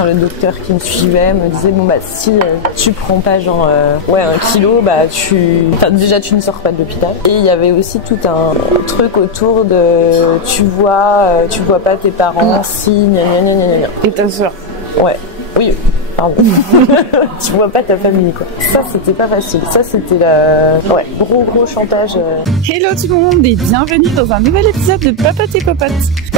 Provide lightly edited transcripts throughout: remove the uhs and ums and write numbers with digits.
Enfin, le docteur qui me suivait me disait bon bah si tu prends pas genre 1 kilo, bah déjà tu ne sors pas de l'hôpital. Et il y avait aussi tout un truc autour de tu vois pas tes parents si gna gna gna gna gna. Et ta soeur? Ouais. Oui. Pardon. Tu vois pas ta famille quoi. Ça c'était pas facile. Ça c'était gros chantage. Hello tout le monde et bienvenue dans un nouvel épisode de Papote et Popote.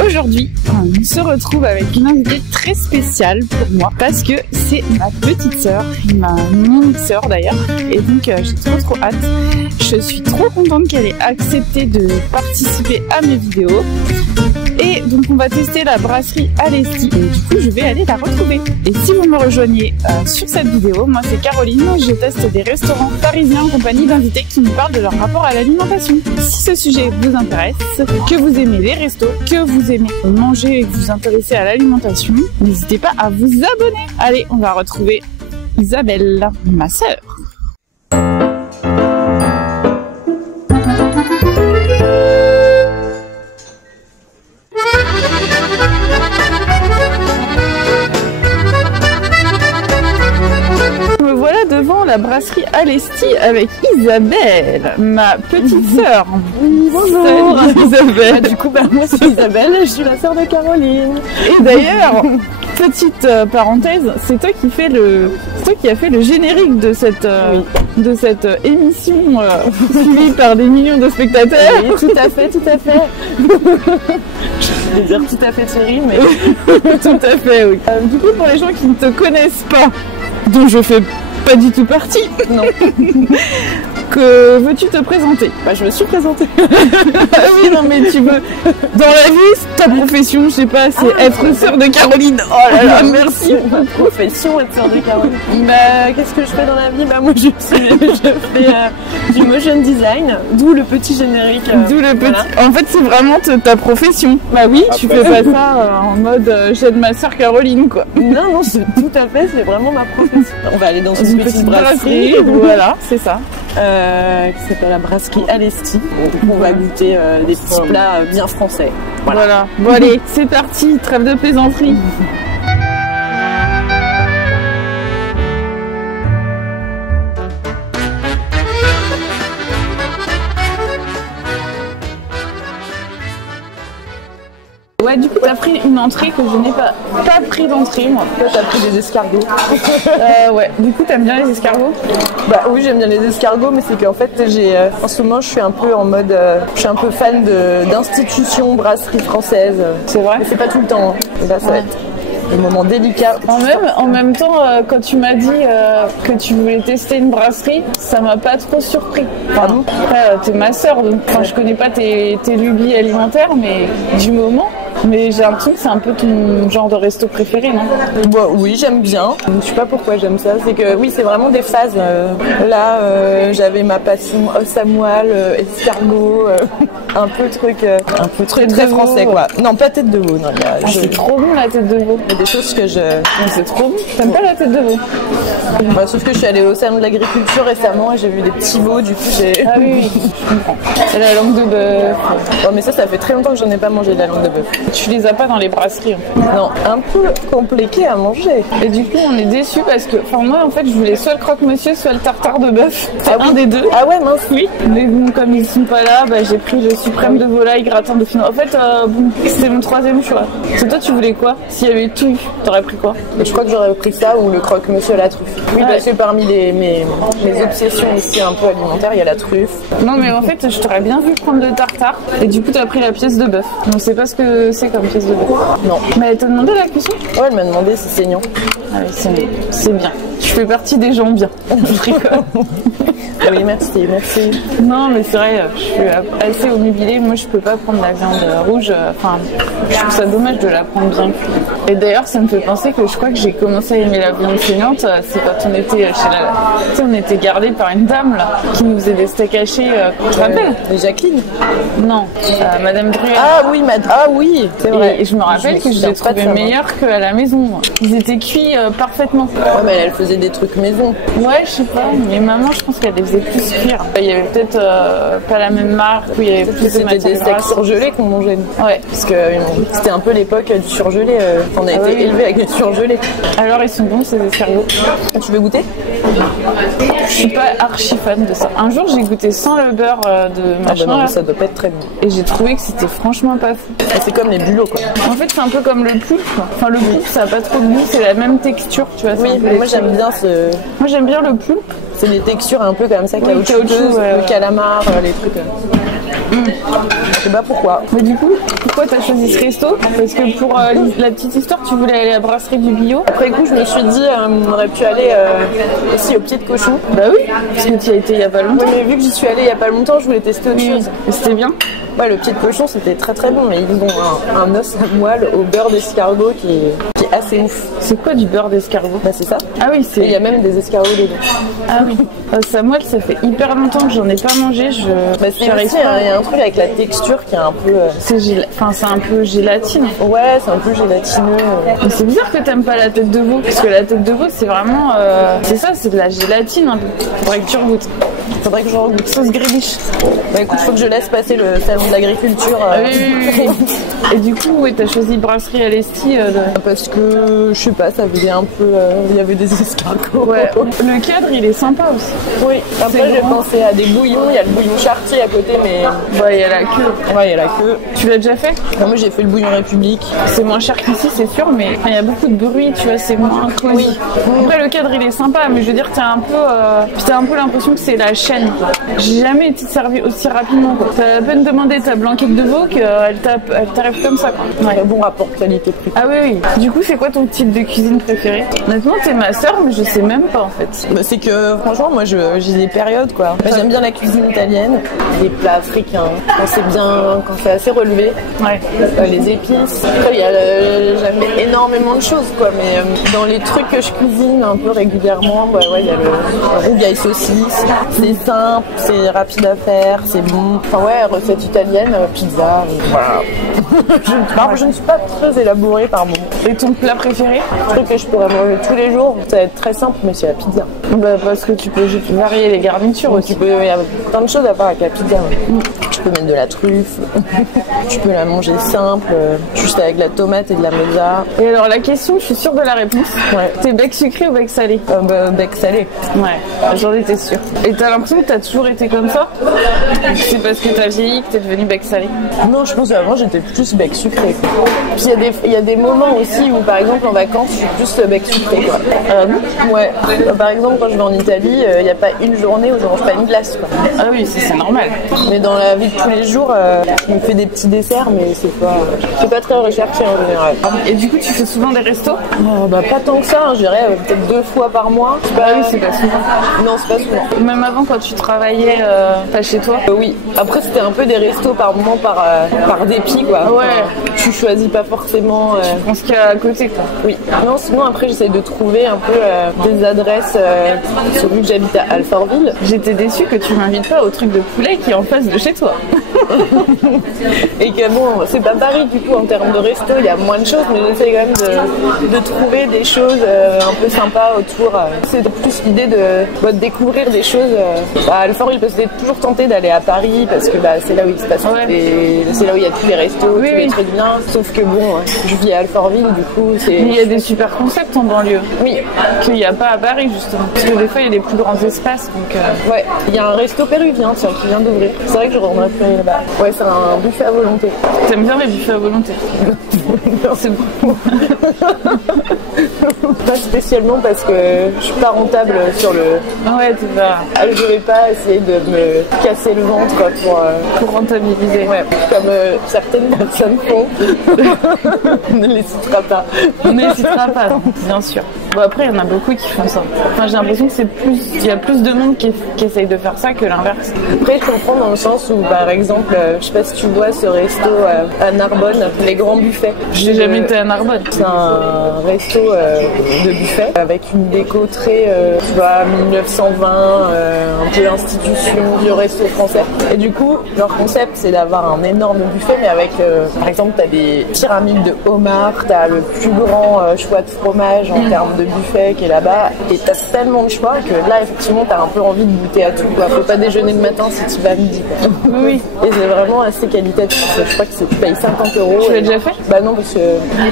Aujourd'hui, on se retrouve avec une invitée très spéciale pour moi parce que c'est ma petite sœur, ma mini sœur d'ailleurs. Et donc j'ai trop hâte. Je suis trop contente qu'elle ait accepté de participer à mes vidéos. Et donc on va tester la brasserie Alesti et du coup je vais aller la retrouver. Et si vous me rejoignez sur cette vidéo, moi c'est Caroline, je teste des restaurants parisiens en compagnie d'invités qui nous parlent de leur rapport à l'alimentation. Si ce sujet vous intéresse, que vous aimez les restos, que vous aimez manger et que vous vous intéressez à l'alimentation, n'hésitez pas à vous abonner. Allez, on va retrouver Isabelle, ma sœur. Devant la brasserie Alesti avec Isabelle, ma petite sœur. Oui, bonjour. Salut Isabelle. Du coup, moi c'est Isabelle, je suis la sœur de Caroline. Et d'ailleurs, petite parenthèse, c'est toi qui as fait le générique de cette émission suivie par des millions de spectateurs. Oui, tout à fait. Je vais dire tout à fait série, mais tout à fait, oui. Du coup, pour les gens qui ne te connaissent pas, dont je fais pas du tout partie. Non. Que veux-tu te présenter? Bah, je me suis présentée. Ah oui, non, mais tu veux. Dans la vie, ta profession, je sais pas, c'est être sœur de Caroline. Oh là là, merci. Ma profession, être sœur de Caroline. Bah, qu'est-ce que je fais dans la vie? Bah, moi, je fais du motion design, d'où le petit générique. D'où le petit. Voilà. En fait, c'est vraiment ta profession. Bah oui, tu fais pas ça en mode j'aide ma sœur Caroline, quoi. Non, c'est tout à fait, c'est vraiment ma profession. On va aller dans une petite brasserie. Voilà, c'est ça. Qui s'appelle la brasserie Alesti. On va goûter des petits plats bien français. Voilà. Bon allez, c'est parti, trêve de plaisanterie. Ouais, du coup, t'as pris une entrée que je n'ai pas pris d'entrée, moi. Toi, t'as pris des escargots. Ouais. Du coup, t'aimes bien les escargots? Bah oui, j'aime bien les escargots, mais c'est qu'en fait, en ce moment, je suis un peu en mode, je suis un peu fan d'institutions, brasseries françaises. C'est vrai? Mais c'est pas tout le temps. Hein. Là, ça va être des moments délicats. En même temps, quand tu m'as dit que tu voulais tester une brasserie, ça m'a pas trop surpris. Pardon? T'es ma sœur, donc je connais pas tes lubies alimentaires, mais du moment. Mais j'ai l'impression que c'est un peu ton genre de resto préféré, non? Bah, oui, j'aime bien. Je sais pas pourquoi j'aime ça. C'est que oui, c'est vraiment des phases. Là, j'avais ma passion os à moelle, escargot, un peu truc très français, quoi. Non, pas tête de veau. Non, c'est trop bon la tête de veau. Il y a des choses que c'est trop bon. T'aimes pas la tête de veau? Bah, sauf que je suis allée au salon de l'agriculture récemment et j'ai vu des petits veaux. Du coup, j'ai. Ah oui, je comprends. C'est la langue de bœuf. Oh, mais ça fait très longtemps que j'en ai pas mangé de la langue de bœuf. Tu les as pas dans les brasseries. Non, un peu compliqué à manger. Et du coup, on est déçus parce que, moi, en fait, je voulais soit le croque-monsieur, soit le tartare de bœuf. C'est un des deux. Ah ouais, mince. Oui. Mais bon, comme ils sont pas là, j'ai pris le suprême de volaille gratin de finnois. En fait, c'était mon troisième choix. C'est toi, tu voulais quoi? S'il y avait tout, t'aurais pris quoi? Je crois que j'aurais pris ça ou le croque-monsieur à la truffe. Oui, parce que parmi mes obsessions ici un peu alimentaires, il y a la truffe. Non, mais en fait, je t'aurais bien vu prendre le tartare. Et du coup, t'as pris la pièce de bœuf. Donc, c'est pas ce que c'est comme pièce de bœuf. Non. Mais elle t'a demandé la cuisson? Ouais, elle m'a demandé si c'est saignant. Ah oui, c'est bien. Je fais partie des gens bien. Je rigole. Oui, merci. Non, mais c'est vrai, je suis assez omnubilée. Moi, je peux pas prendre la viande rouge. Je trouve ça dommage de la prendre bien cuite. Et d'ailleurs, ça me fait penser que je crois que j'ai commencé à aimer la viande saignante. C'est quand on était chez tu sais, on était gardés par une dame, là, qui nous faisait des steaks hachés. Tu te rappelles? Jacqueline? Non, Madame Druel. Ah oui, C'est vrai. Et je me rappelle que je les trouvais meilleurs qu'à la maison. Moi. Ils étaient cuits parfaitement. Ouais, mais elle faisait des trucs maison. Ouais, je sais pas. Mais maman, je pense qu'elle les faisait plus cuire. Il y avait peut-être pas la même marque. Où il y avait plus de matière des steaks surgelés qu'on mangeait. Ouais. Parce que c'était un peu l'époque du surgelé. On a été élevés avec du surgelé. Alors, ils sont bons ces escargots. Tu veux goûter? Je suis pas archi fan de ça. Un jour, j'ai goûté sans le beurre de machin. Non, ça doit pas être très bon. Et j'ai trouvé que c'était franchement pas fou. C'est comme les bulots, quoi. En fait, c'est un peu comme le poulpe. Enfin, le poulpe, ça a pas trop de goût, c'est la même texture, tu vois. Oui, moi j'aime bien ce. Moi j'aime bien le poulpe. C'est des textures un peu comme ça, caoutchouteuses, le calamar, les trucs. Je sais pas pourquoi. Mais du coup, pourquoi t'as choisi ce resto? Parce que pour la petite histoire, tu voulais aller à la brasserie du Bio. Après coup, je me suis dit, on aurait pu aller aussi au Pied de Cochon. Bah oui, parce que tu y as été il y a pas longtemps. Oui, mais vu que j'y suis allée il y a pas longtemps, je voulais tester autre chose. Et c'était bien? Ouais, le Pied de Cochon, c'était très très bon, mais ils ont un os à moelle au beurre d'escargot qui est assez ouf. C'est quoi du beurre d'escargot? Bah c'est ça. Ah oui, c'est. Il y a même des escargots dedans. Ah oui. Ça moelle, ça fait hyper longtemps que j'en ai pas mangé. Bah c'est aussi, il y a un truc avec la texture qui est un peu. C'est un peu gélatine. Ouais, c'est un peu gélatineux. Mais c'est bizarre que t'aimes pas la tête de veau, parce que la tête de veau, c'est vraiment. C'est ça, c'est de la gélatine un peu. Faudrait que tu regoutes. Faudrait que je regoute. Sauce Grealish. Bah écoute, faut que je laisse passer le salon de l'agriculture. Oui. Et du coup, ouais, t'as choisi brasserie Alesti parce que je sais pas, ça faisait un peu. Il y avait des escargots. Ouais. Le cadre, il est sympa aussi. Oui. Après, j'ai pensé à des bouillons. Il y a le bouillon Chartier à côté, mais. Ouais, il y a la queue. Ouais, il y a la queue. Tu l'as déjà fait? Moi, j'ai fait le bouillon République. C'est moins cher qu'ici, c'est sûr, mais il y a beaucoup de bruit, tu vois, c'est moins cosy. Oui. Après, le cadre, il est sympa, mais je veux dire, t'as un peu l'impression que c'est la chaîne. J'ai jamais été servie aussi rapidement. T'as à peine demandé ta blanquette de veau qu'elle t'arrive comme ça. Quoi. Ouais. Bon rapport qualité-prix. Ah oui. Du coup, c'est quoi ton type de cuisine préféré? Honnêtement, t'es ma sœur, mais je sais même pas en fait. Bah, c'est que franchement, moi, j'ai des périodes quoi. Moi, j'aime bien la cuisine italienne, les plats africains. Quand c'est bien, quand c'est assez relevé. Ouais. Les épices. Après, j'aime énormément de choses quoi, mais dans les trucs que je cuisine un peu régulièrement, il y a le rougail saucisse. C'est simple, c'est rapide à faire, c'est bon. Enfin ouais, recette italienne, pizza. Voilà. Je ne suis pas très élaborée par moment. Et ton plat préféré? Un truc que je pourrais manger tous les jours, ça va être très simple, mais c'est la pizza. Bah parce que tu peux juste varier les garnitures aussi. Il y a plein de choses à faire avec la pizza. Ouais. Tu peux mettre de la truffe, tu peux la manger simple, juste avec de la tomate et de la mozza. Et alors la question, je suis sûre de la réponse. Ouais. T'es bec sucré ou bec salé? Bec salé. Ouais, j'en étais sûre. Et t'as l'impression que t'as toujours été comme ça? C'est parce que t'as vieilli que t'es devenu bec salé? Non, je pense qu'avant j'étais plus bec sucré. Puis il y a des moments aussi où par exemple en vacances je suis plus bec sucré quoi. Ouais. Par exemple quand je vais en Italie, il n'y a pas une journée où je mange pas une glace quoi. Ah oui, c'est normal. Mais dans la vie de tous les jours, je me fais des petits desserts, mais c'est pas très recherché en général. Et du coup tu fais souvent des restos? Pas tant que ça, hein, je dirais peut-être 2 fois par mois. Oui, c'est pas souvent. Non, c'est pas souvent. Même avant quand tu travaillais pas chez toi? Oui. Après c'était un peu des restos par moment par dépit quoi. Ouais. Tu choisis pas forcément. Tu prends ce qu'il y a à côté quoi. Oui. Non, sinon après j'essaie de trouver un peu des adresses. Celui que j'habite à Alfortville. J'étais déçue que tu m'invites pas au truc de poulet qui est en face de chez toi. Et que bon, c'est pas Paris du coup en termes de resto, il y a moins de choses, mais j'essaie quand même de trouver des choses un peu sympas autour. C'est plus l'idée de découvrir des choses. À Alfortville, parce que c'est toujours tenté d'aller à Paris parce que c'est là où il se passe, c'est là où il y a tous les restos, tous les trucs bien. Sauf que bon, je vis à Alfortville, du coup c'est. Il y a des super concepts en banlieue. Oui. Qu'il n'y a pas à Paris justement. Parce que des fois il y a des plus grands espaces. Donc, ouais, il y a un resto péruvien tiens, qui vient d'ouvrir. C'est vrai que je rendrais plus aller là-bas. Ouais, c'est un buffet à volonté. T'aimes bien les buffets à volonté? C'est bon. Pas spécialement parce que je suis pas rentable sur le. Ouais, tu vas. Je vais pas essayer de me casser le ventre pour rentabiliser. Ouais, comme certaines personnes font. On ne les citera pas. On ne les citera pas, bien sûr. Bon, après, il y en a beaucoup qui font ça. Enfin, j'ai l'impression que il y a plus de monde qui essaye de faire ça que l'inverse. Après, je comprends dans le sens où, par exemple, je sais pas si tu vois ce resto à Narbonne, les grands buffets. J'ai jamais été à Narbonne. C'est un resto de buffet avec une déco très, tu vois, 1920, un peu institution, vieux resto français. Et du coup, leur concept, c'est d'avoir un énorme buffet, mais avec, par exemple, t'as des pyramides de homard, t'as le plus grand choix de fromage en termes de buffet qui est là-bas, et t'as tellement de choix que là, effectivement, t'as un peu envie de goûter à tout, quoi. Faut pas déjeuner le matin si tu vas à midi, quoi. Oui. Et c'est vraiment assez qualitatif. Je crois que tu payes 50 €. Tu l'as déjà fait? Bah non, parce que...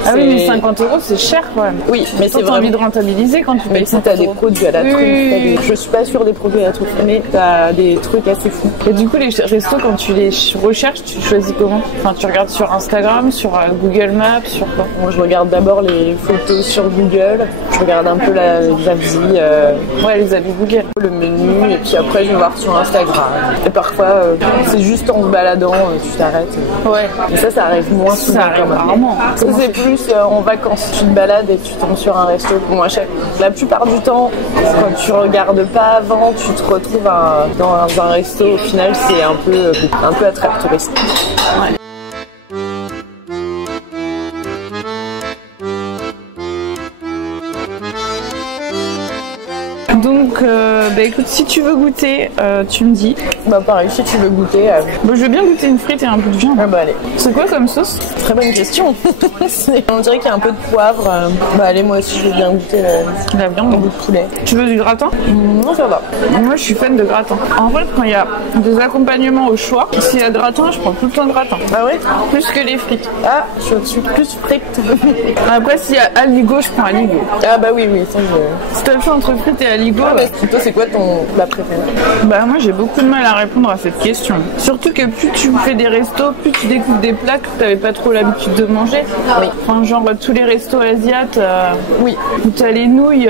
Ah oui, mais 50 € c'est cher quand même. Oui, mais c'est vraiment... envie de rentabiliser quand tu payes 50 €. T'as des produits à la truffe. Je suis pas sûre des produits à la truffe, mais t'as des trucs assez fous. Et du coup, les restos, quand tu les recherches, tu choisis comment? Enfin, tu regardes sur Instagram, sur Google Maps, sur quoi? Moi, je regarde d'abord les photos sur Google. Je regarde un peu les avis. Ouais, les avis Google. Le menu, et puis après, je vais voir sur Instagram. Et parfois, c'est juste en se baladant, tu t'arrêtes. Ouais. Et ça arrive moins souvent. Ça arrive rarement. Ça, c'est plus en vacances. Tu te balades et tu tombes sur un resto moins cher. La plupart du temps, quand tu regardes pas avant, tu te retrouves dans un resto. Au final, c'est un peu attrape-touriste. Ouais. Donc, bah écoute, si tu veux goûter, tu me dis. Bah pareil, si tu veux goûter. Bah, je veux bien goûter une frite et un peu de viande. Ah bah allez. C'est quoi comme sauce? Très bonne question. On dirait qu'il y a un peu de poivre. Bah allez, moi aussi je veux bien goûter la viande. Un bout de poulet. Tu veux du gratin? Non, ça va. Moi je suis fan de gratin. En fait, quand il y a des accompagnements au choix, s'il y a gratin, je prends tout le temps gratin. Ah ouais? Plus que les frites. Ah, je suis plus frite. Après, s'il y a aligot, je prends aligot. Ah bah oui, ça je... Si t'as le choix entre frites et aligot... Ah bah, toi, c'est quoi ton plat préféré? Bah moi j'ai beaucoup de mal à répondre à cette question. Surtout que plus tu fais des restos, plus tu découvres des plats que t'avais pas trop l'habitude de manger. Oui. Enfin genre tous les restos asiates, oui. Où t'as les nouilles,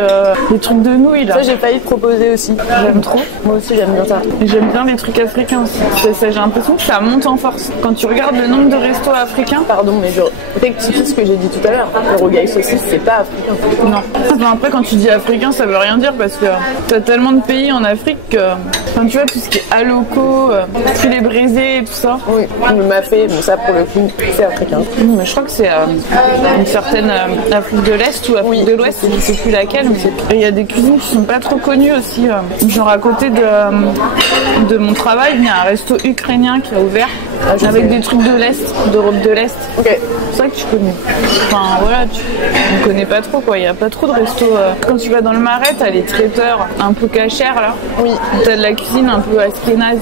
les trucs de nouilles là. Ça j'ai failli te proposer aussi. J'aime trop. Moi aussi j'aime bien ça. Et j'aime bien les trucs africains aussi. J'ai l'impression que ça monte en force. Quand tu regardes le nombre de restos africains. Pardon, mais je rectifie ce que j'ai dit tout à l'heure. Le rogaille saucisse, c'est pas africain. Non. Enfin, après quand tu dis africain, ça veut rien dire parce que t'as tellement de pays en Afrique que, enfin, tu vois, tout ce qui est aloko, poulet braisé et tout ça. Oui, le mafé, mais ça pour le coup, c'est africain. Mais je crois que c'est une certaine Afrique de l'Est ou Afrique de l'Ouest, je sais plus laquelle. Mais il y a des cuisines qui sont pas trop connues aussi. Genre à côté de mon travail, il y a un resto ukrainien qui a ouvert avec des trucs de l'Est, d'Europe de l'Est. Ok. C'est ça que tu connais. Enfin voilà, on connaît pas trop quoi. Il y a pas trop de restos. Quand tu vas dans le Marais, t'as les traiteurs un peu cachers là. Oui. T'as de la cuisine un peu ashkénaze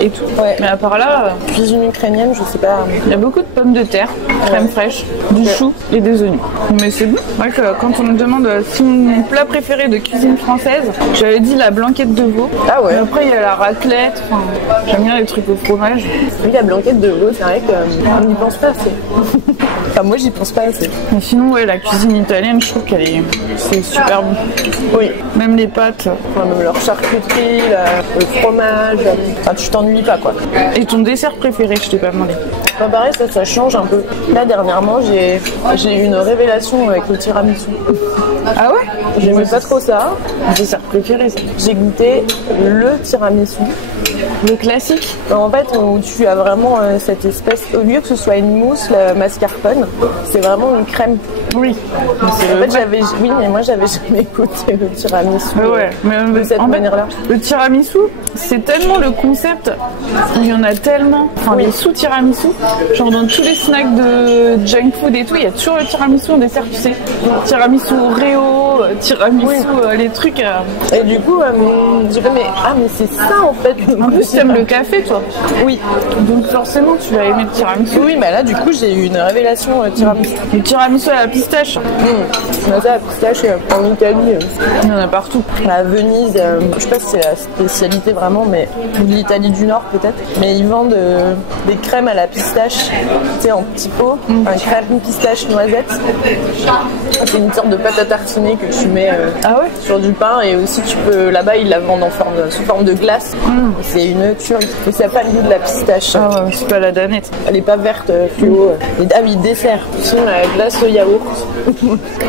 et tout. Ouais. Mais à part là, cuisine ukrainienne, je sais pas. Il y a beaucoup de pommes de terre, crème fraîche, du chou et des oignons. Mais c'est bon. Vrai que quand on me demande si mon plat préféré de cuisine française, j'avais dit la blanquette de veau. Ah ouais. Et après il y a la raclette. Enfin, j'aime bien les trucs au fromage. Oui, la blanquette de veau, c'est vrai qu'on n'y pense pas assez. Enfin, moi, j'y pense pas assez. Mais sinon, ouais, la cuisine italienne, je trouve c'est super bon. Oui. Même les pâtes. Enfin, même leur charcuterie, le fromage. Enfin, tu t'ennuies pas, quoi. Et ton dessert préféré, je t'ai pas demandé. Enfin, pareil, ça change un peu. Là, dernièrement, j'ai eu une révélation avec le tiramisu. Ah ouais? J'aimais pas trop ça. Dessert préféré, ça. J'ai goûté le tiramisu. Le classique? En fait, où tu as vraiment cette espèce, au lieu que ce soit une mousse, la mascarpone, c'est vraiment une crème. Oui. En fait, mais moi j'avais jamais goûté le tiramisu. Ouais, mais de cette manière-là. Le tiramisu, c'est tellement le concept, il y en a tellement. Enfin, les sous-tiramisu, genre dans tous les snacks de junk food et tout, il y a toujours le tiramisu en dessert, tu sais. Tiramisu Oreo, tiramisu, les trucs. Et du coup, je dirais, mais c'est ça en fait. En plus, t'aimes le café, toi? Oui. Donc forcément, tu vas aimer le tiramisu. Oui, mais là, du coup, j'ai eu une révélation tiramisu. Le tiramisu à la pistache. On a ça à la pistache en Italie. Il y en a partout. À Venise, je sais pas si c'est la spécialité vraiment, mais de l'Italie du Nord peut-être. Mais ils vendent des crèmes à la pistache, tu sais, en petits pots. Un crème pistache noisette. C'est une sorte de pâte à tartiner que tu mets sur du pain, et aussi tu peux, là-bas ils la vendent sous forme de glace. C'est une tuerie. Et ça n'a pas le goût de la pistache. Ah ouais, c'est pas la danette. Elle est pas verte fluo. Ah oui, dessert. Sinon la glace au yaourt.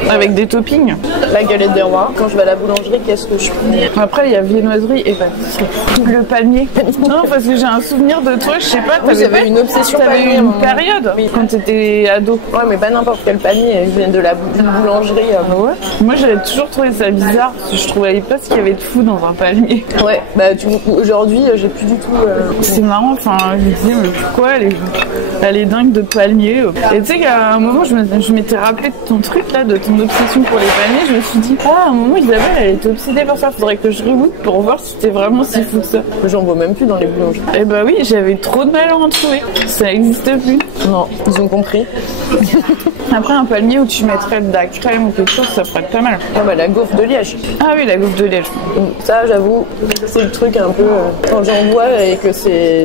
Avec des toppings. La galette des rois. Quand je vais à la boulangerie, qu'est-ce que je prends? Après, il y a viennoiserie et pâtisserie. Le palmier. Non, parce que j'ai un souvenir de toi, je sais pas, j'avais une obsession palmier. T'avais eu une période quand t'étais ado. Ouais, mais pas n'importe quel palmier. Je viens de la boulangerie. Ouais. Moi, j'avais toujours trouvé ça bizarre parce que je trouvais pas ce qu'il y avait de fou dans un palmier. Ouais, bah aujourd'hui, j'ai plus du tout. C'est marrant, enfin, je me disais, mais pourquoi elle est dingue de palmier. Et tu sais qu'à un moment, je m'étais rappelé de ton truc là, de ton obsession pour les palmiers. Je me suis dit, à un moment, Isabelle, elle était obsédée par ça. Faudrait que je reboote pour voir si c'était vraiment si fou que ça. J'en vois même plus dans les boulangeries. Eh bah oui, j'avais trop de mal à en trouver. Ça n'existe plus. Non, ils ont compris. Après, un palmier où tu mettrais de la crème ou quelque chose, ça ferait pas mal. Ah bah la gaufre de Liège. Ah oui, la gaufre de Liège. Ça, j'avoue, c'est le truc un peu... quand j'en vois et que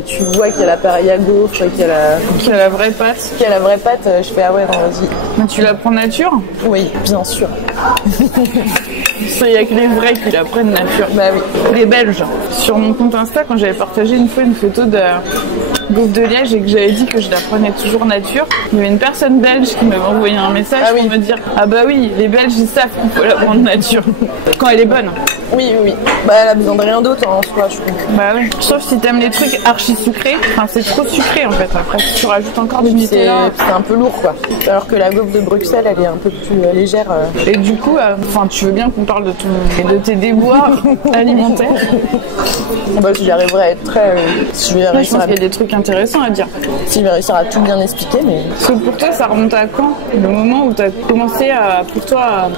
tu vois qu'il y a l'appareil à gaufre, qu'il y a la vraie pâte. Qu'il y a la vraie pâte, je fais ah ouais, non, vas-y. Mais tu la prends nature? Oui, bien sûr. Il n'y a que les vrais qui la prennent nature. Bah oui. Les Belges. Sur mon compte Insta, quand j'avais partagé une fois une photo de gaufre de Liège et que j'avais dit que je la prenais toujours nature, il y avait une personne belge qui m'avait envoyé un message pour me dire ah bah oui, les Belges ils savent qu'il faut la prendre nature quand elle est bonne. Oui. Bah elle a besoin de rien d'autre en soi, je trouve. Bah oui. Sauf si t'aimes les trucs archi sucrés, enfin c'est trop sucré en fait. Après tu rajoutes encore du Nutella. C'est un peu lourd quoi. Alors que la gaufre de Bruxelles elle est un peu plus légère. Et du coup, enfin tu veux bien qu'on parle de tes déboires alimentaires? Bah j'y arriverai à être très. Si je vais réussir je pense qu'il y a des trucs intéressants à dire. Si je vais réussir à tout bien expliquer, mais. Parce que pour toi, ça remonte à quand? Le moment où tu as commencé à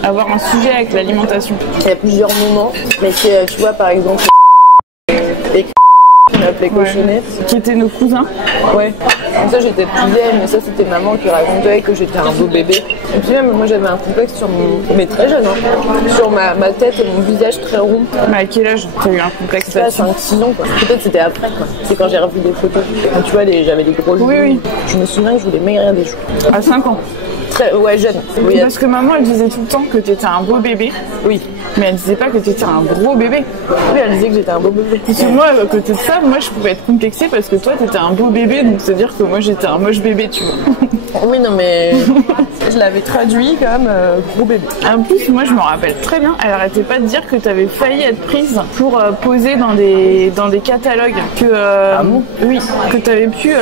avoir un sujet avec l'alimentation? Il y a plusieurs moments, mais c'est, tu vois, par exemple, on appelait cochonnette. Qui étaient nos cousins. Ouais. Donc ça, j'étais plus vieille, mais ça, c'était maman qui racontait que j'étais un beau bébé. Et puis même, moi, j'avais un complexe sur mais très jeune, hein, sur ma tête et mon visage très rond. Mais à quel âge t'as eu un complexe? Ça, 5-6 ans, quoi. Peut-être c'était après, quoi. C'est quand j'ai revu des photos. Quand tu vois, j'avais des gros joues. Oui. Je me souviens que je voulais maigrir des joues. À 5 ans? Ouais, jeune. Oui, parce que maman, elle disait tout le temps que t'étais un beau bébé. Oui. Mais elle disait pas que t'étais un gros bébé. Oui, elle disait que j'étais un beau bébé. Parce que moi, à côté de ça, moi, je pouvais être complexée parce que toi, t'étais un beau bébé. Donc, c'est-à-dire que moi, j'étais un moche bébé, tu vois. Oui, non, mais je l'avais traduit comme gros bébé. En plus, moi, je me rappelle très bien, elle arrêtait pas de dire que t'avais failli être prise pour poser dans des catalogues. Ah bon? Oui, que t'avais pu...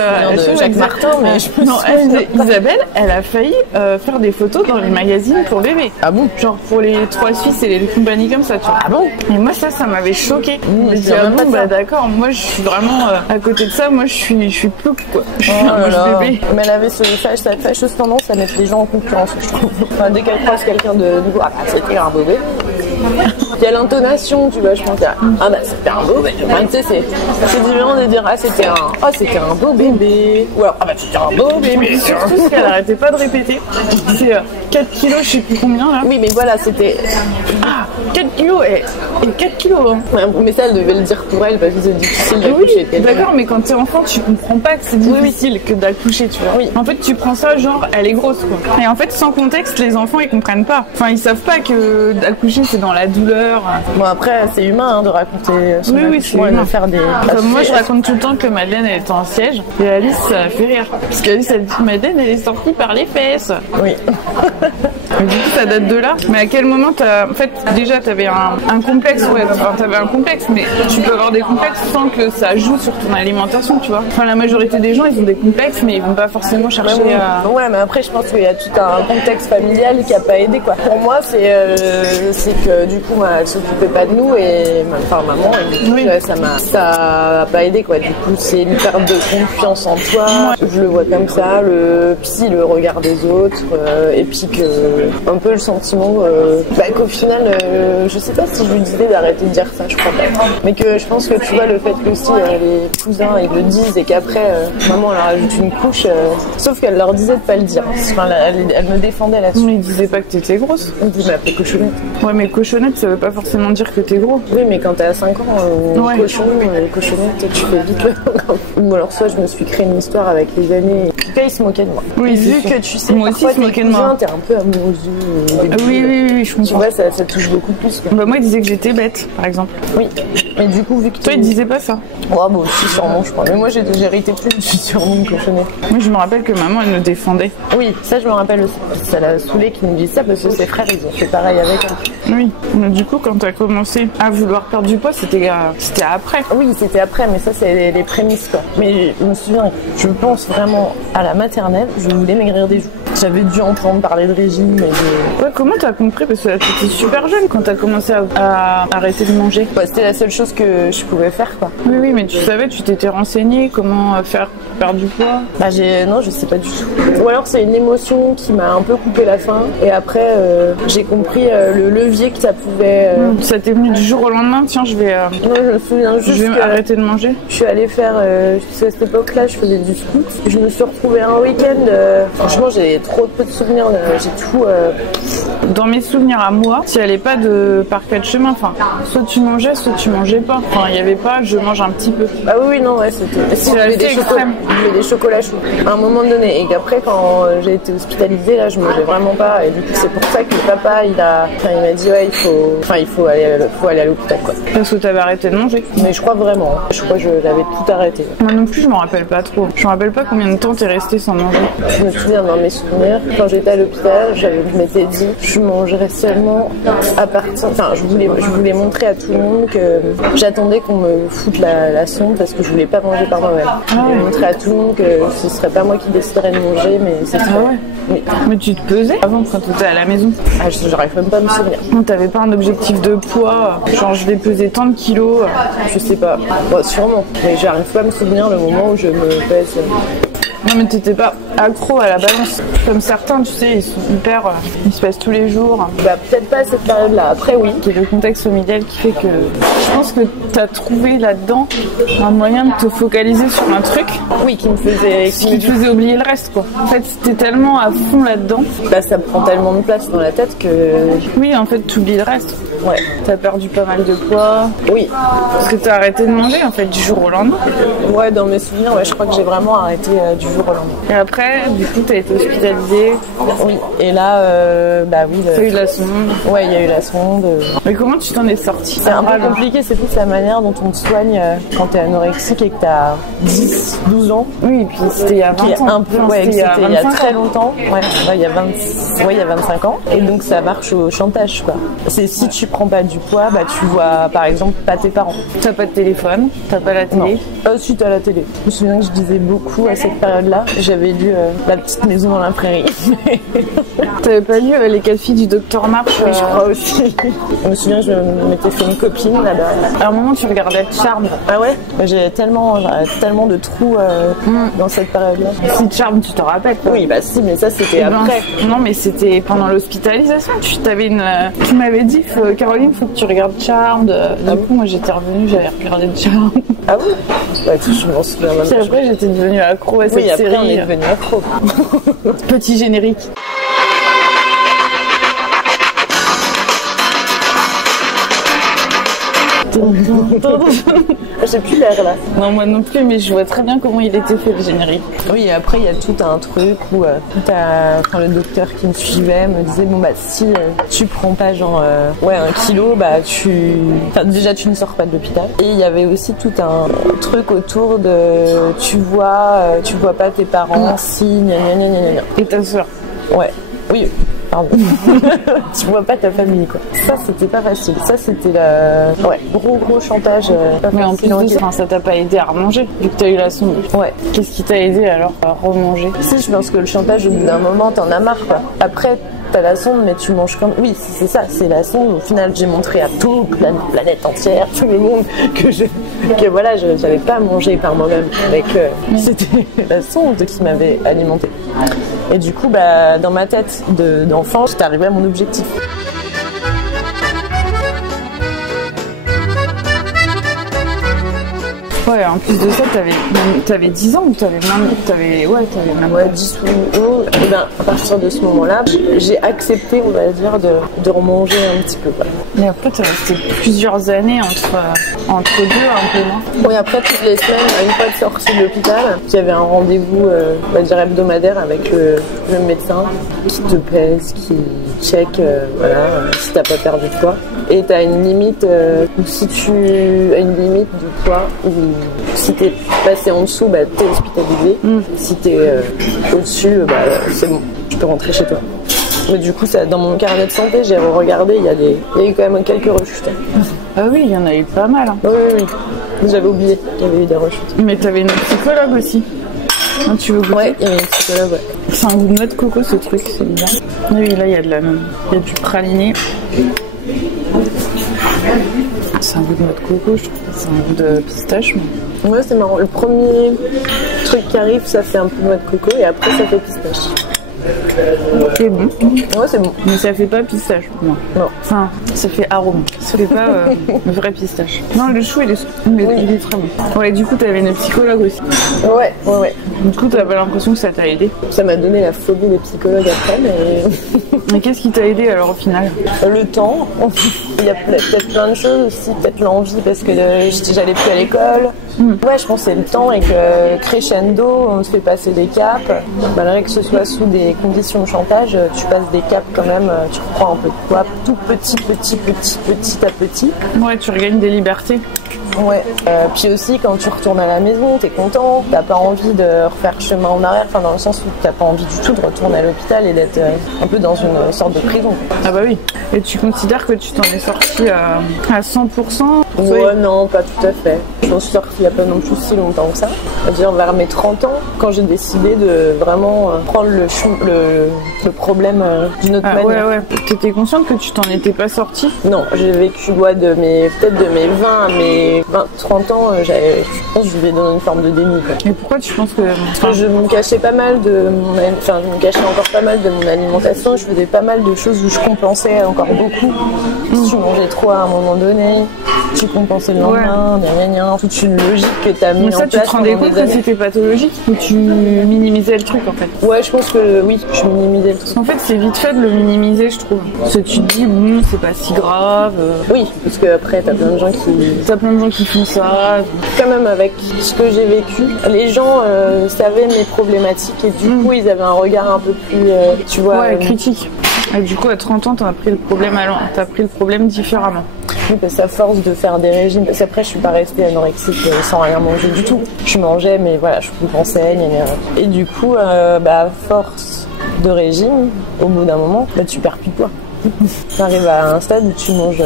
Jacques Martin, mais je non, Isabelle, elle a failli faire des photos dans les magazines pour bébés. Ah bon? Genre pour les 3 Suisses et les compagnies comme ça, tu vois. Ah bon? Et moi, ça m'avait choqué. Je dis, ah bon, bah d'accord, moi, je suis vraiment... à côté de ça, moi, je suis plouc, quoi. Je suis un moche bébé. Mais elle avait cette fâcheuse tendance à mettre les gens en concurrence, je trouve. Enfin, dès qu'elle croise quelqu'un de nouveau, ah bah c'était un beau bébé. Il y a l'intonation, tu vois, je pense, ah bah c'était un beau bébé. Enfin, tu sais, c'est différent de dire, c'était un beau bébé. Ou alors, ah bah c'était un beau bébé. Surtout ce qu'elle arrêtait pas de répéter, c'est 4 kilos, je sais plus combien là. Oui, mais voilà, c'était... 4 kilos et 4 kilos. Hein. Ouais, mais ça, elle devait le dire pour elle parce que c'est difficile d'accoucher. Oui, d'accord, mais quand t'es enfant, tu comprends pas que c'est difficile que d'accoucher, tu vois. Oui. En fait, tu prends ça genre, elle est grosse, quoi. Et en fait, sans contexte, les enfants, ils comprennent pas. Enfin, ils savent pas que d'accoucher, c'est dans la douleur. Bon, après, c'est humain de raconter son accouchement et de faire des... Comme moi, je raconte tout le temps que Madeleine, elle était en siège. Et Alice, ça a fait rire. Parce qu'Alice, elle dit, Madeleine, elle est sortie par les fesses. Oui. Et du coup, ça date de là. Mais à quel moment en fait, déjà, t'avais un complexe, ouais. Enfin, t'avais un complexe, mais tu peux avoir des complexes sans que ça joue sur ton alimentation, tu vois. Enfin, la majorité des gens, ils ont des complexes, mais ils vont pas forcément chercher à... Ouais, mais après, je pense qu'il y a tout un contexte familial qui a pas aidé, quoi. Pour moi, c'est que, du coup, elle s'occupait pas de nous et, enfin, maman, et du coup, ça a pas aidé, quoi. Du coup, c'est une perte de confiance en toi. Ouais. Je le vois comme ça, puis le regard des autres, et puis un peu le sentiment qu'au final, je sais pas si je lui disais d'arrêter de dire ça, je crois pas. Mais que je pense que tu vois le fait que si les cousins ils le disent et qu'après maman leur ajoute une couche, sauf qu'elle leur disait de pas le dire. Enfin, elle me défendait là-dessus. Mais ils disaient pas que t'étais grosse. Ils m'appelaient cochonnette. Ouais, mais cochonnette ça veut pas forcément dire que t'es gros. Oui, mais quand t'as 5 ans, cochonnette tu fais vite. Ou alors soit je me suis créé une histoire avec les années cas, il se moquait de moi. Oui, et c'est vu sûr. que tu sais, Moi aussi, parfois, il se tes moquait de moi. cousins, t'es un peu amoureuse. Oui, je Tu comprends. vois, ça touche beaucoup plus. Quoi. Bah, moi, il disait que j'étais bête, par exemple. Oui. Mais du coup, vu que Toi, il disait pas ça. Ouais, bon, aussi sûrement, je crois. Mais moi, j'ai hérité plus du surnom que je connais. Moi, je me rappelle que maman, elle nous défendait. Oui, ça, je me rappelle aussi. Ça l'a saoulé qu'ils nous disent ça parce que ses frères, ils ont fait pareil avec elle. Oui. Mais du coup, quand t'as commencé à vouloir perdre du poids, c'était après. Oui, c'était après, mais ça, c'est les prémices, quoi. Mais je me souviens, je pense vraiment à la maternelle, je voulais maigrir des joues. J'avais dû entendre parler de régime et de... Ouais, comment t'as compris? Parce que t'étais super jeune quand t'as commencé à arrêter de manger. Bah, c'était la seule chose que je pouvais faire, quoi. Oui, mais tu savais, tu t'étais renseignée comment faire pour perdre du poids. Bah, non, je sais pas du tout. Ou alors, c'est une émotion qui m'a un peu coupé la faim. Et après, j'ai compris le levier que ça pouvait... Ça t'est venu du jour au lendemain, tiens, Moi, je me souviens juste je vais que arrêter de manger. je suis allée faire... à cette époque-là, je faisais du scout. Je me suis retrouvée un week-end... franchement, j'ai trop peu de souvenirs. J'ai tout... Dans mes souvenirs à moi, tu allais pas par quatre chemins. Enfin, soit tu mangeais pas. Enfin, il y avait pas, je mange un petit peu. Ah oui, non, ouais, c'était... Si, C'est j'avais des extrême. des chocolats chauds à un moment donné. Et qu'après, quand j'ai été hospitalisée, là, je mangeais vraiment pas. Et du coup, c'est pour ça que le papa, il m'a dit, ouais, il faut aller à l'hôpital, quoi. Parce que t'avais arrêté de manger. Mais je crois vraiment. Je crois que je l'avais tout arrêté. Moi non plus, je m'en rappelle pas trop. Je me rappelle pas combien de temps t'es resté sans manger. Je me souviens dans mes souvenirs, quand j'étais à l'hôpital, je m'étais dit, je mangerais seulement à partir... Enfin, je voulais montrer à tout le monde que j'attendais qu'on me foute la sonde parce que je voulais pas manger par moi-même. Je voulais montrer à tout le monde que ce serait pas moi qui déciderais de manger, mais ce serait... Ah ouais. Oui. Mais tu te pesais avant quand t'étais à la maison? Ah, j'arrive même pas à me souvenir. Non, t'avais pas un objectif de poids, genre je vais peser tant de kilos. Je sais pas. Bon, sûrement. Mais j'arrive pas à me souvenir le moment où je me pèse. Non mais t'étais pas accro à la balance. Comme certains, tu sais, ils sont hyper... ils se pèsent tous les jours. Bah, peut-être pas à cette période-là. Après, oui. Qui est le contexte familial qui fait que... Je pense que t'as trouvé là-dedans un moyen de te focaliser sur un truc. Oui, qui me faisait... Qui te faisait oublier le reste, quoi. En fait, t'es tellement à fond là-dedans. Bah, ça prend tellement de place dans la tête que... Oui, en fait, t'oublies le reste. Ouais. T'as perdu pas mal de poids. Oui. Parce que t'as arrêté de manger, en fait, du jour au lendemain. Ouais, dans mes souvenirs, ouais, je crois que j'ai vraiment arrêté du jour au lendemain. Et après, du coup, t'as été hospitalisée. Oui. Et là, bah oui... T'as eu la sonde. Ouais, il y a eu la sonde. Mais comment tu t'en es sortie? C'est un peu compliqué, c'est plus la manière dont on te soigne quand t'es anorexique et que t'as 10, 12 ans. Oui, et puis c'était il y a 20 ans. Un peu, ouais, c'était il y a très longtemps. Ouais, il y a 25 ans. Et donc ça marche au chantage, quoi. C'est si tu prends pas du poids, bah tu vois par exemple pas tes parents. T'as pas de téléphone, t'as pas la télé. Si, t'as la télé. Je me souviens que je disais beaucoup à cette période-là. J'avais lu La petite maison dans la prairie. T'avais pas lu Les 4 filles du docteur March? Oui, je crois aussi. Je me souviens que je m'étais fait une copine là-bas. À un moment, tu regardais Charmed. Ah ouais? J'avais tellement de trous dans cette période-là. Si Charmed, tu te rappelles quoi? Oui, bah si, mais ça c'était après. Non, mais c'était pendant l'hospitalisation. Tu m'avais dit, Caroline, faut que tu regardes Charmed. Du coup, moi j'étais revenue, j'avais regardé Charmed. Ah oui? Ouais, je m'en souviens même. Puis après, j'étais devenue accro à cette série. Oui, après, on est devenue accro. Petit générique. J'ai plus l'air là. Non, moi non plus, mais je vois très bien comment il était fait le générique. Oui, et après il y a tout un truc où quand le docteur qui me suivait me disait bon bah si tu prends pas genre 1 kilo, bah déjà tu ne sors pas de l'hôpital. Et il y avait aussi tout un truc autour de tu vois pas tes parents si gna gna gna gna gna. Et ta soeur. Ouais. Oui. Pardon. Tu vois pas ta famille, quoi. Ça, c'était pas facile. Ça, c'était gros chantage. Mais en plus de ça, ça t'a pas aidé à remanger, vu que t'as eu la sonde. Ouais. Qu'est-ce qui t'a aidé alors à remanger? Si, je pense que le chantage, au bout d'un moment, t'en as marre, quoi. Après, t'as la sonde, mais tu manges comme... Oui, c'est ça, c'est la sonde. Au final, j'ai montré à toute la planète entière, tout le monde, que voilà, j'avais pas mangé par moi-même. C'était la sonde qui m'avait alimenté. Et du coup, bah, dans ma tête d'enfant, j'étais arrivée à mon objectif. Ouais, en plus de ça, t'avais 10 ans ou t'avais même... Ouais, 10 ou 11. Et ben, à partir de ce moment-là, j'ai accepté, on va dire, de remanger un petit peu. Quoi. Mais après, t'as resté plusieurs années entre deux, un peu, non? Oui, après, toutes les semaines, une fois de sortie de l'hôpital, j'avais un rendez-vous, on va dire, hebdomadaire avec le médecin qui te pèse, qui check, si t'as pas perdu de poids. Et t'as une limite, si tu as une limite de poids, ou si t'es passé en dessous, bah, t'es hospitalisé. Si t'es au-dessus, bah, c'est bon, tu peux rentrer chez toi. Mais du coup, ça, dans mon carnet de santé, j'ai regardé, il y a eu quand même quelques rechutes. Ah oui, il y en a eu pas mal. Hein. Oui. J'avais oublié qu'il y avait eu des rechutes. Mais t'avais une psychologue aussi. Ah, tu veux goûter? Ouais, il y avait une psychologue, ouais. C'est un goût de noix de coco, ce truc, c'est bizarre. Oui, là, il y a du praliné. C'est un goût de noix de coco, je trouve. C'est un goût de pistache. Mais... Ouais, c'est marrant. Le premier truc qui arrive, ça fait un peu de noix de coco et après, ça fait pistache. C'est bon. Ouais, c'est bon. Mais ça fait pas pistache pour moi. Non. Enfin, ça fait arôme. Ça fait pas vrai pistache. Non, le chou, il est très bon. Ouais, du coup, t'avais une psychologue aussi. Ouais. Du coup, t'avais l'impression que ça t'a aidé. Ça m'a donné la phobie des psychologues après, mais... Mais qu'est-ce qui t'a aidé alors au final? Le temps. Il y a peut-être plein de choses aussi. Peut-être l'envie parce que j'allais plus à l'école. Ouais, je pense que c'est le temps et que crescendo, on se fait passer des caps. Malgré que ce soit sous des conditions de chantage, tu passes des caps quand même, tu reprends un peu de poids, tout petit à petit. Ouais, tu regagnes des libertés. Ouais. Puis aussi, quand tu retournes à la maison, t'es content, t'as pas envie de refaire chemin en arrière, enfin dans le sens où t'as pas envie du tout de retourner à l'hôpital et d'être un peu dans une sorte de prison. Ah bah oui. Et tu considères que tu t'en es sorti à 100%? Ouais, non, pas tout à fait. Je m'en suis sortie il y a pas non plus si longtemps que ça. C'est-à-dire vers mes 30 ans, quand j'ai décidé de vraiment prendre le problème d'une autre manière. Ouais. T'étais consciente que tu t'en étais pas sortie? Non, j'ai vécu peut-être de mes 20 à mes 30 ans, je pense que je vivais dans une forme de déni. Quoi. Et pourquoi tu penses que... Parce que je me cachais pas mal je me cachais encore pas mal de mon alimentation, je faisais pas mal de choses où je compensais encore beaucoup. Si tu mangeais trop à un moment donné, tu compensais le lendemain, toute une logique que t'as mis en place. Mais ça, tu te rendais compte que c'était pathologique ou tu minimisais le truc en fait? Ouais, je pense que oui, je minimisais le truc. Parce qu'en fait, c'est vite fait de le minimiser, je trouve. Parce que tu te dis, c'est pas si grave. Oui, parce qu'après, t'as plein de gens qui font ça. Quand même, avec ce que j'ai vécu, les gens savaient mes problématiques et du coup, ils avaient un regard un peu plus, tu vois... Ouais, critique. Et du coup, à 30 ans, t'as pris le problème différemment. Oui, parce qu'à force de faire des régimes, parce qu'après je suis pas restée anorexique sans rien manger du tout. Je mangeais, mais voilà, je compensais. Et du coup, à force de régime, au bout d'un moment, tu perds plus de poids. Tu arrives à un stade où tu manges,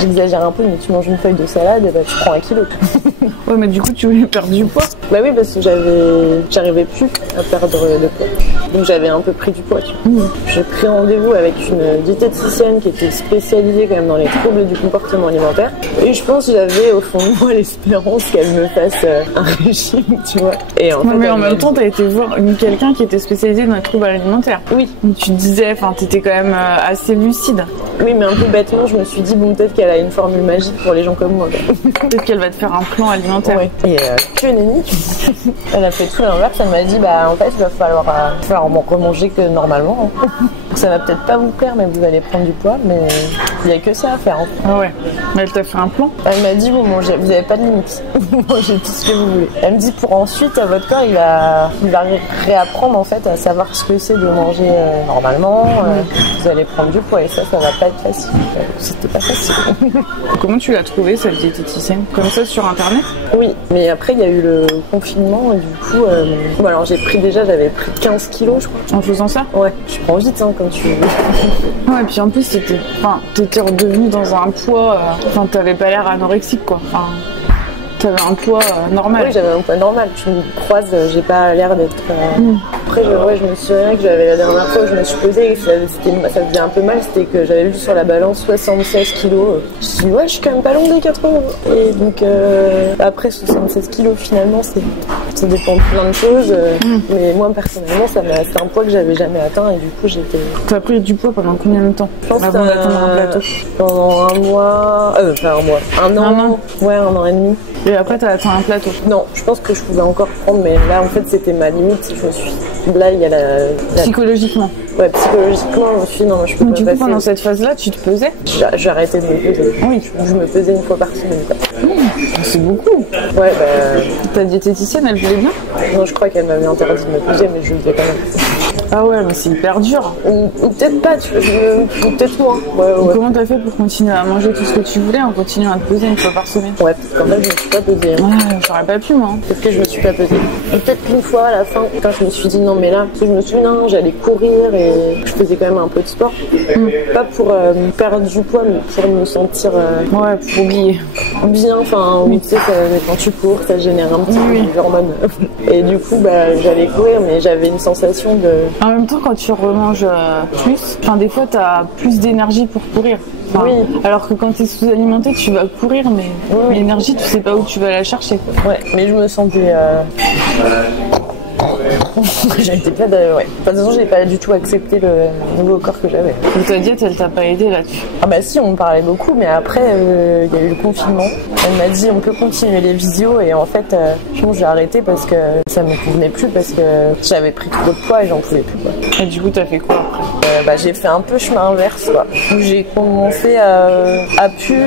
j'exagère un peu, mais tu manges une feuille de salade, et tu prends 1 kilo. Ouais, mais du coup, tu voulais perdre du poids? Bah oui, parce que j'arrivais plus à perdre de poids. Donc j'avais un peu pris du poids, tu vois. J'ai pris rendez-vous avec une diététicienne qui était spécialisée quand même dans les troubles du comportement alimentaire. Et je pense que j'avais au fond de moi l'espérance qu'elle me fasse un régime, tu vois. Et en fait, mais en même temps, t'as été voir quelqu'un qui était spécialisé dans les troubles alimentaires. Oui. Donc tu te disais, t'étais quand même assez lucide. Oui, mais un peu bêtement, je me suis dit, peut-être qu'elle a une formule magique pour les gens comme moi. Peut-être qu'elle va te faire un plan alimentaire. Oui. Et que nenni. Elle a fait tout l'inverse, elle m'a dit, en fait, il va falloir m'en remanger que normalement. Ça va peut-être pas vous plaire, mais vous allez prendre du poids, mais il n'y a que ça à faire. En fait. Ah ouais. Mais elle t'a fait un plan? Elle m'a dit, vous n'avez pas de limite. Vous mangez tout ce que vous voulez. Elle me dit, pour ensuite, votre corps, il va réapprendre en fait à savoir ce que c'est de manger normalement. Vous allez prendre du poids et ça va pas être facile. C'était pas facile. Comment tu l'as trouvée, cette diététicienne? Comme ça, sur Internet? Oui, mais après, il y a eu le confinement et du coup, alors j'avais pris 15 kilos, je crois. En faisant ça? Ouais, je prends vite quand tu... Ouais, et puis en plus, t'étais redevenue dans un poids... t'avais pas l'air anorexique, quoi. T'avais un poids normal. Oui, j'avais un poids normal. Tu me croises, j'ai pas l'air d'être... Après, je me souviens que la dernière fois où je me suis posée, ça faisait un peu mal, c'était que j'avais vu sur la balance 76 kilos. Je me suis dit, je suis quand même pas longue des 80. Et donc, après 76 kilos, finalement, Ça dépend de plein de choses. Mais moi, personnellement, c'est un poids que j'avais jamais atteint et du coup, j'étais... T'as pris du poids pendant combien de temps? Je pense avant d'atteindre un plateau. Pendant un mois... Enfin, un mois. Un an. Ouais, 1 an et demi. Et après, t'as atteint un plateau? Non, je pense que je pouvais encore prendre, mais là, en fait, c'était ma limite. Je me suis... Là, il y a la... Psychologiquement? Ouais, psychologiquement, je me suis dit, non, je peux pas du coup, passer. pendant cette phase-là, tu te pesais? J'ai arrêté de me peser. Oui, je me pesais 1 fois par semaine. C'est beaucoup. Ouais, Ta diététicienne, elle voulait bien? Non, je crois qu'elle m'avait interdit de me peser, mais je le faisais quand même. Ah ouais, mais c'est hyper dur. Ou peut-être pas, ou peut-être moins. Ouais. Comment t'as fait pour continuer à manger tout ce que tu voulais en continuant à te peser 1 fois par semaine? Ouais, parce qu'en fait, je me suis pas pesée. Ouais, j'aurais pas pu, moi. Peut-être que je me suis pas pesée. Et peut-être qu'une fois, à la fin, quand je me suis dit non, mais là, parce que je me suis dit non, j'allais courir et je faisais quand même un peu de sport. Pas pour perdre du poids, mais pour me sentir... Ouais, pour oublier. Bien, enfin, oui. Tu sais, quand tu cours, ça génère un petit peu d'hormones. Et du coup, j'allais courir, mais j'avais une sensation de... En même temps, quand tu remanges plus, des fois, t'as plus d'énergie pour courir. Oui. Alors que quand t'es sous-alimenté, tu vas courir, mais l'énergie, tu sais pas où tu vas la chercher. Ouais, mais je me sentais... J'étais pas de... Ouais. De toute façon, j'ai pas du tout accepté le nouveau corps que j'avais. Et ta diète, elle t'a pas aidé là-dessus? Ah bah si, on me parlait beaucoup, mais après, il y a eu le confinement. Elle m'a dit, on peut continuer les visios, et en fait, j'ai arrêté parce que ça me convenait plus, parce que j'avais pris trop de poids et j'en pouvais plus, quoi. Et du coup, t'as fait quoi après? J'ai fait un peu chemin inverse, quoi. Où j'ai commencé à plus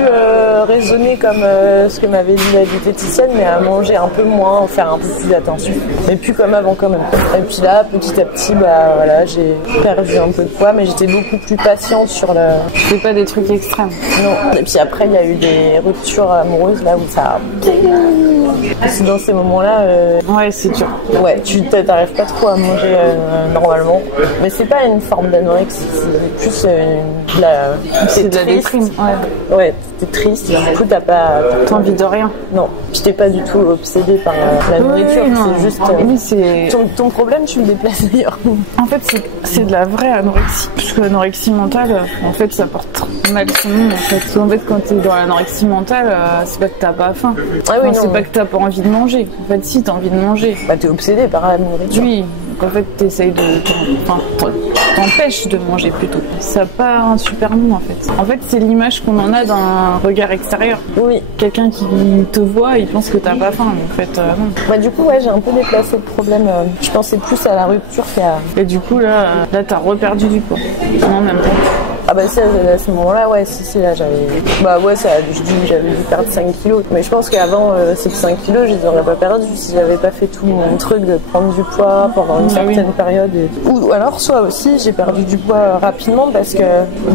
raisonner comme ce que m'avait dit la diététicienne, mais à manger un peu moins, faire un peu plus attention. Mais plus comme avant quand même. Et puis là, petit à petit, j'ai perdu un peu de poids, mais j'étais beaucoup plus patiente sur le... Tu fais pas des trucs extrêmes? Non. Et puis après, il y a eu des ruptures amoureuses, là où ça... C'est dans ces moments-là... Ouais, c'est dur. Ouais, tu t'arrives pas trop à manger normalement. Mais c'est pas une forme d'anorexie, c'est plus c'est de la déprime. Ouais, t'es triste, et du coup, t'as envie de rien. Non, puis t'es pas du tout obsédé par la nourriture, c'est juste... c'est... Ton problème, tu le déplaces d'ailleurs. En fait, c'est de la vraie anorexie. Parce que l'anorexie mentale, en fait, ça porte mal son nom. En fait, quand t'es dans l'anorexie mentale, c'est pas que t'as pas faim. Ah oui, non. C'est pas que t'as pas envie de manger. En fait, si, t'as envie de manger. T'es obsédé par la nourriture. Oui. Donc en fait, t'essayes t'empêches de manger plutôt. Ça n'a pas un super nom en fait. En fait, c'est l'image qu'on en a d'un regard extérieur. Oui. Quelqu'un qui te voit, il pense que t'as pas faim, mais en fait, non. Du coup, j'ai un peu déplacé le problème. Je pensais plus à la rupture qu'à... Et du coup, là t'as reperdu du poids. En même temps. Ah si, à ce moment-là, là, j'avais... j'avais dû perdre 5 kilos. Mais je pense qu'avant, ces 5 kilos, je les aurais pas perdus si j'avais pas fait tout mon truc de prendre du poids pendant une certaine période. Ou alors, soit aussi, j'ai perdu du poids rapidement parce que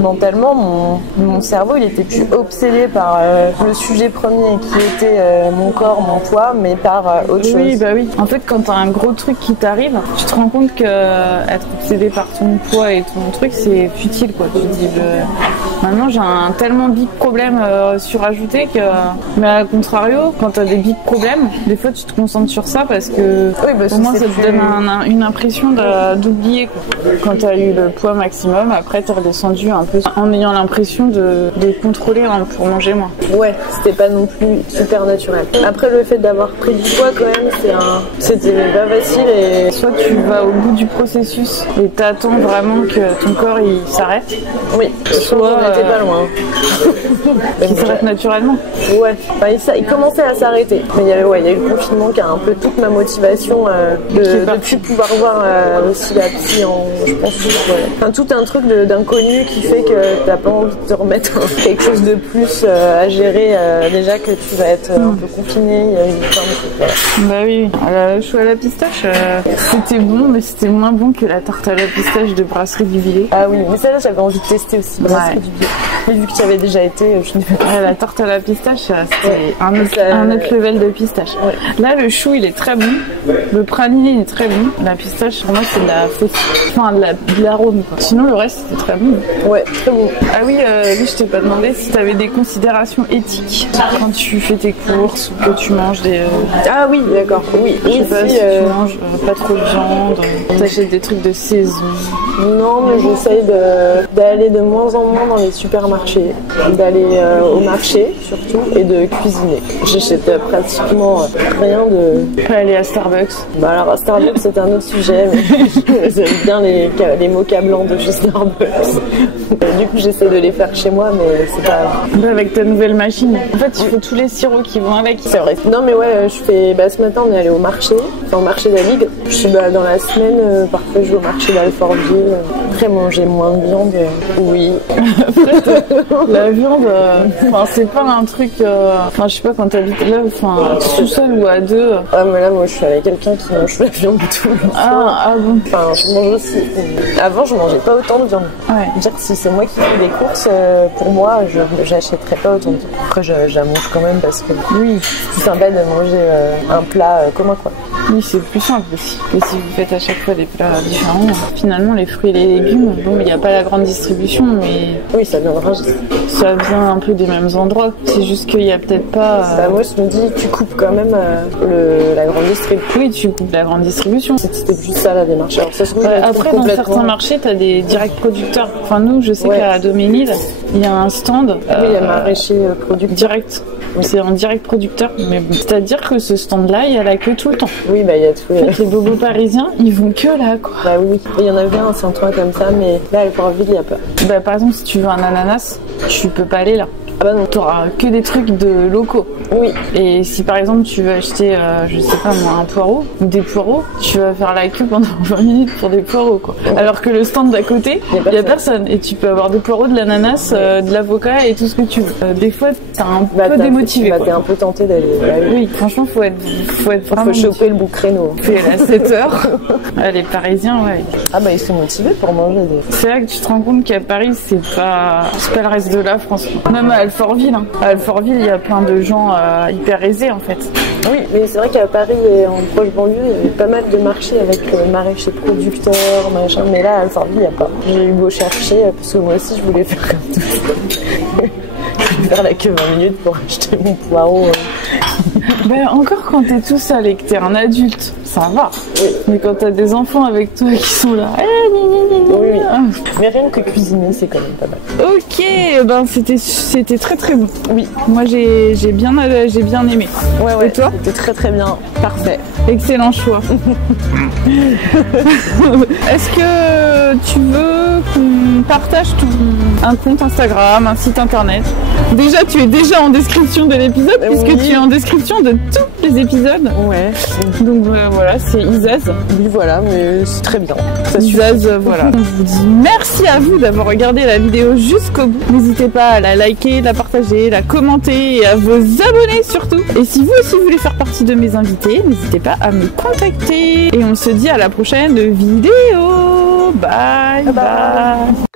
mentalement, mon cerveau, il était plus obsédé par le sujet premier qui était mon corps, mon poids, mais par autre chose. Oui. En fait, quand t'as un gros truc qui t'arrive, tu te rends compte que être obsédé par ton poids et ton truc, c'est futile, quoi. Tu te dis, maintenant j'ai un tellement big problème surajouté que... Mais à contrario, quand t'as des big problèmes, des fois tu te concentres sur ça parce que au moins ça te donne une impression d'oublier, quoi. Quand t'as eu le poids maximum, après t'es redescendu un peu en ayant l'impression de contrôler pour manger moins. Ouais, c'était pas non plus super naturel. Après, le fait d'avoir pris du poids quand même, c'était pas facile. Et soit tu vas au bout du processus et t'attends vraiment que ton corps il s'arrête. Oui, soit on n'était pas loin. Qui s'arrête naturellement. Ouais, il commençait à s'arrêter. Mais il y a eu le confinement qui a un peu toute ma motivation de plus pouvoir voir aussi la psy je pense tout un truc d'inconnu qui fait que t'as pas envie de te remettre quelque chose de plus à gérer déjà que tu vas être un peu confiné. Il y a eu plein de trucs. Oui, le chou à la pistache, c'était bon, mais c'était moins bon que la tarte à la pistache de Brasserie du Villet. Ah oui, mais celle-là j'avais envie de tester aussi. Brasserie du Villet. Mais vu que tu avais déjà été, je ne fais pas. La tarte à la pistache, c'était un autre level de pistache. Ouais. Là, le chou, il est très bon. Le praliné est très bon. La pistache, pour moi, c'est de l'arôme. Sinon, le reste, c'était très bon. Ouais, très bon. Ah oui, je t'ai pas demandé si tu avais des considérations éthiques quand tu fais tes courses ou que tu manges des... Ah oui, d'accord. Oui, je sais pas si tu manges pas trop de viande, t'achètes des trucs de saison. Non, mais j'essaye d'aller de moins en moins dans les supermarchés. marché, d'aller au marché surtout et de cuisiner. J'achète pratiquement rien de... Pas aller à Starbucks. Bah alors à Starbucks c'est un autre sujet, mais j'aime bien les mocha blancs de chez Starbucks. Du coup j'essaie de les faire chez moi, mais c'est pas... Avec ta nouvelle machine. En fait, tu fais tous les sirops qui vont avec. C'est vrai. Non mais ouais, ce matin on est allé au marché, au marché d'Aligre. Je suis dans la semaine, parfois je vais au marché d'Alfortville. Après manger moins de viande, oui. La viande, c'est pas un truc... je sais pas, quand t'habites là, tout seul ou à deux... Ah mais là moi je suis avec quelqu'un qui mange la viande tout le temps. Ah bon. Je mange aussi. Avant je mangeais pas autant de viande. Ouais. Dire que si c'est moi qui fais des courses, pour moi j'achèterais pas autant de viande. Après je la mange quand même parce que oui, c'est sympa de manger un plat commun quoi. Oui, c'est plus simple aussi. Et si vous faites à chaque fois des plats différents, finalement les fruits et les légumes, bon, il n'y a pas la grande distribution, mais... Oui, ça viendra. Ça vient un peu des mêmes endroits. C'est juste qu'il n'y a peut-être pas... moi, je me dis, tu coupes quand même la grande distribution. Oui, tu coupes la grande distribution. C'était juste ça, la démarche. Alors, ça se trouve, après, dans certains marchés, tu as des directs producteurs. Enfin, nous, je sais qu'à Doménil, il y a un stand... oui, il y a maraîcher producteur. Direct. C'est un direct producteur. Mais c'est-à-dire que ce stand-là, il y a la queue tout le temps. Oui, il y a tout. En fait, les bobos parisiens, ils vont que là, quoi. Bah oui. Il y en avait un Saint-Ouen comme ça, mais là, à Alfortville, il n'y a pas. Par exemple, si tu veux un ananas, tu peux pas aller là. Ah bah non. T'auras que des trucs de locaux. Oui. Et si par exemple tu veux acheter, je sais pas moi, un poireau ou des poireaux, tu vas faire la queue pendant 20 minutes pour des poireaux quoi. Ouais. Alors que le stand d'à côté, il y a personne. Et tu peux avoir des poireaux, de l'ananas, de l'avocat et tout ce que tu veux. Des fois, t'es un peu démotivé. T'es un peu tenté d'aller. Oui, franchement, faut être vraiment. Faut choper le bout créneau. C'est à 7h. Les Parisiens, ouais. Ah bah ils sont motivés pour manger des. C'est là que tu te rends compte qu'à Paris, c'est pas le reste de la France. Même à Alfortville. À Alfortville, il y a plein de gens hyper aisés en fait. Oui, mais c'est vrai qu'à Paris et en proche banlieue, il y avait pas mal de marchés avec maraîchers producteurs, machin. Mais là, à Alfortville, il n'y a pas. J'ai eu beau chercher, parce que moi aussi, je voulais faire comme tout. Je voulais faire la queue 20 minutes pour acheter mon poireau. Encore quand t'es tout seul et que t'es un adulte, ça va. Oui. Mais quand t'as des enfants avec toi qui sont là, oui. Mais rien que cuisiner, c'est quand même pas mal. Ok, c'était très très bon. Oui, moi j'ai bien aimé. Ouais. Et toi? C'était très très bien, parfait. Excellent choix. Est-ce que tu veux qu'on partage un compte Instagram, un site internet? Déjà, tu es déjà en description de l'épisode puisque tu es en description de tous les épisodes. Ouais. Donc voilà, c'est Isaz. Oui, voilà, mais c'est très bien. Isaz, voilà. On vous dit merci à vous d'avoir regardé la vidéo jusqu'au bout. N'hésitez pas à la liker, la partager, la commenter et à vous abonner surtout. Et si vous aussi voulez faire partie de mes invités, n'hésitez pas à me contacter. Et on se dit à la prochaine vidéo. Bye bye.